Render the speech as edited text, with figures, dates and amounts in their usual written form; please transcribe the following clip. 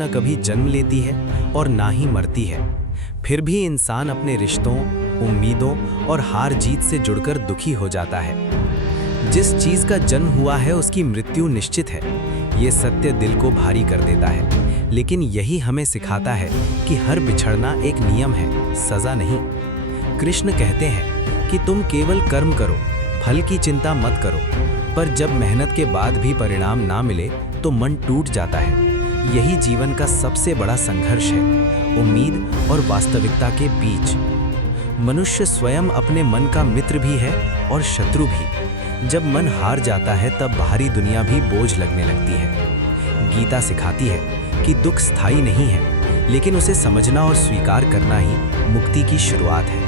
न कभी जन्म लेती है और ना ही मरती है। फिर भी इंसान अपने रिश्तों, उम्मीदों और हार जीत से जुड़कर दुखी हो जाता है। जिस चीज का जन्म हुआ है उसकी मृत्यु निश्चित है। ये सत्य दिल को भारी कर देता है, लेकिन यही हमें सिखाता है कि हर बिछड़ना एक नियम है, सजा नहीं। कृष्ण कहते हैं कि तुम केवल कर्म करो, फल की चिंता मत करो। पर जब मेहनत के बाद भी परिणाम ना मिले तो मन टूट जाता है। यही जीवन का सबसे बड़ा संघर्ष है, उम्मीद और वास्तविकता के बीच। मनुष्य स्वयं अपने मन का मित्र भी है और शत्रु भी। जब मन हार जाता है तब बाहरी दुनिया भी बोझ लगने लगती है। गीता सिखाती है कि दुख स्थायी नहीं है, लेकिन उसे समझना और स्वीकार करना ही मुक्ति की शुरुआत है।